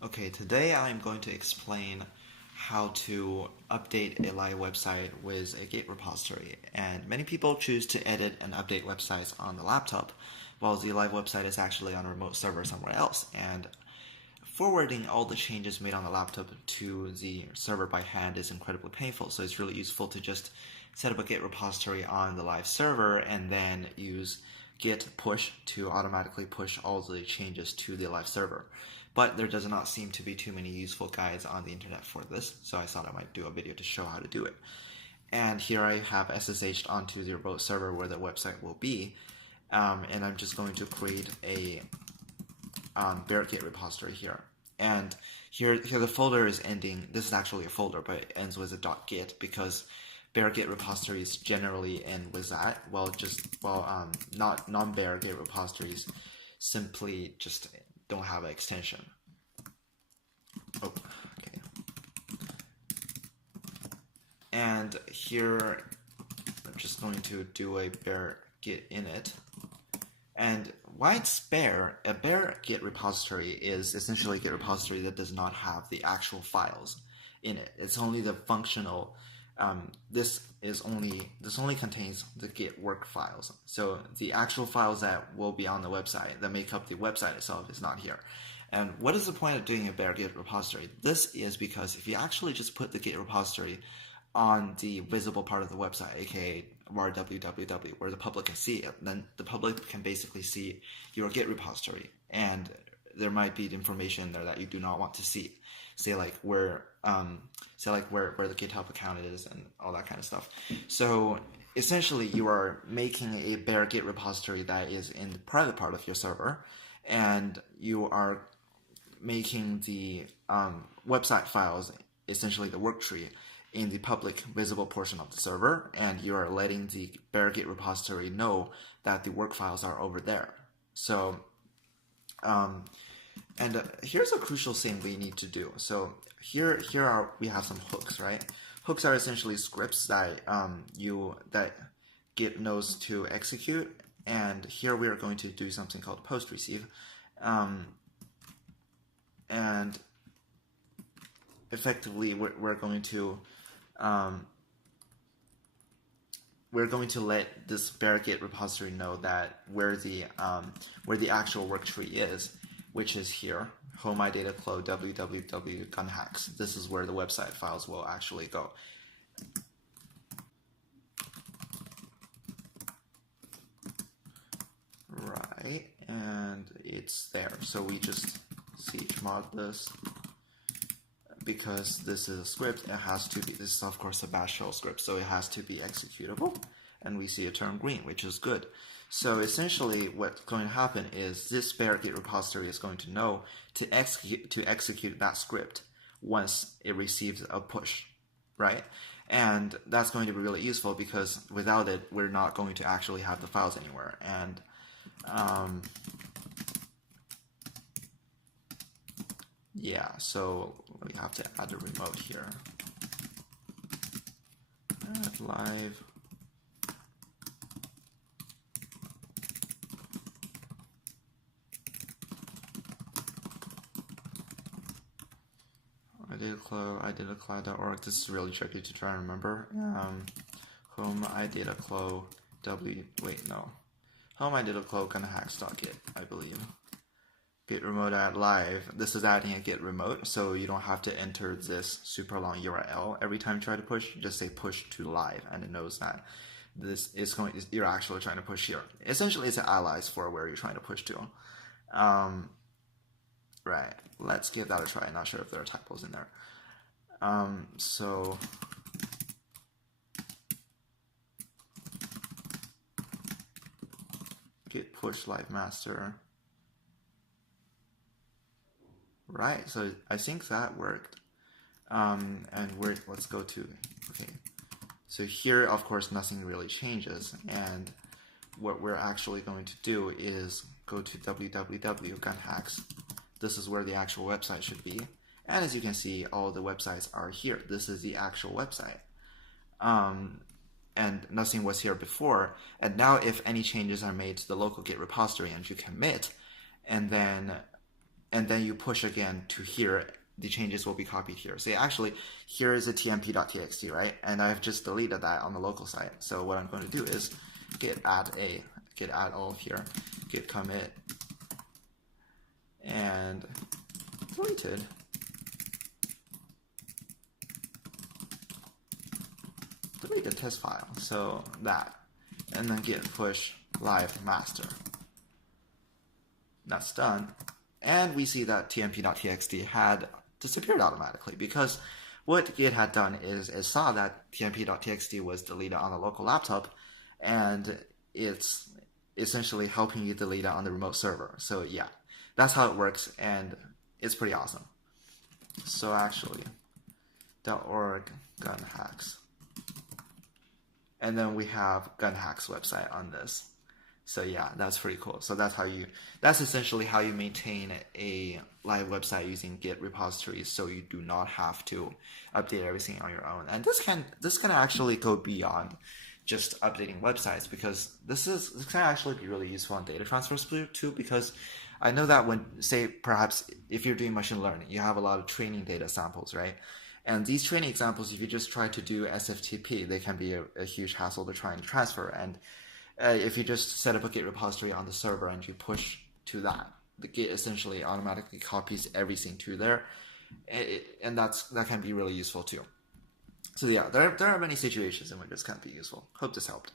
Okay, today I'm going to explain how to update a live website with a Git repository. And many people choose to edit and update websites on the laptop, while the live website is actually on a remote server somewhere else. And forwarding all the changes made on the laptop to the server by hand is incredibly painful. So it's really useful to just set up a Git repository on the live server and then use Git push to automatically push all the changes to the live server. But there does not seem to be too many useful guides on the internet for this, so I thought I might do a video to show how to do it. And here I have SSH'd onto the remote server where the website will be, and I'm just going to create a bare Git repository here. And here the folder is ending. This is actually a folder, but it ends with a .git because bare Git repositories generally end with that. Not non-bare Git repositories simply just don't have an extension. Oh, okay. And here I'm just going to do a bare Git init. And why it's bare? A bare Git repository is essentially a Git repository that does not have the actual files in it. It's only the functional. This only contains the Git work files. So the actual files that will be on the website that make up the website itself is not here. And what is the point of doing a bare Git repository? This is because if you actually just put the Git repository on the visible part of the website, aka var www, where the public can see it, then the public can basically see your Git repository, and there might be information there that you do not want to see. Say like where the GitHub account is and all that kind of stuff. So essentially, you are making a bare Git repository that is in the private part of your server, and you are making the website files, essentially the work tree, in the public visible portion of the server, and you are letting the bare Git repository know that the work files are over there. So, here's a crucial thing we need to do. So here we have some hooks, right? Hooks are essentially scripts that that Git knows to execute, and here we are going to do something called post receive, and effectively we're going to let this bare Git repository know that where the actual work tree is, which is here, home iDataClo www gunhacks. This is where the website files will actually go. Right, and it's there. So we just chmod this. Because this is a script, it has to be, this is of course a bash shell script, so it has to be executable, and we see a term green, which is good. So essentially what's going to happen is this bare Git repository is going to know to execute that script once it receives a push, right? And that's going to be really useful because without it, we're not going to actually have the files anywhere. And yeah, so we have to add a remote here. Add live. iDataClo.org. This is really tricky to try and remember. Home iDataClo home iDataClo gunhacks.git, I believe. Git remote add live. This is adding a git remote, so you don't have to enter this super long URL every time you try to push. You just say push to live, and it knows that you're actually trying to push here. Essentially, it's an alias for where you're trying to push to. Right. Let's give that a try. Not sure if there are typos in there. So git push live master. Right, so I think that worked. And let's go to, okay. So here, of course, nothing really changes. And what we're actually going to do is go to www gunhacks. This is where the actual website should be. And as you can see, all the websites are here. This is the actual website. And nothing was here before. And now if any changes are made to the local Git repository and you commit, and then and then you push again to here, the changes will be copied here. So actually, here is a tmp.txt, right? And I've just deleted that on the local side. So what I'm going to do is git add all here, git commit, and deleted. Delete the test file. So that, and then git push live master. That's done. And we see that tmp.txt had disappeared automatically, because what Git had done is it saw that tmp.txt was deleted on the local laptop, and it's essentially helping you delete it on the remote server. So yeah, that's how it works, and it's pretty awesome. So actually, .org gun hacks. And then we have gun hacks website on this. So yeah, that's pretty cool. So that's essentially how you maintain a live website using Git repositories, so you do not have to update everything on your own. And this can actually go beyond just updating websites, because this can actually be really useful on data transfers too, because I know that when, say, perhaps if you're doing machine learning, you have a lot of training data samples, right? And these training examples, if you just try to do SFTP, they can be a huge hassle to try and transfer. And if you just set up a Git repository on the server and you push to that, the Git essentially automatically copies everything to there, and that can be really useful too. So yeah, there are many situations in which this can be useful. Hope this helped.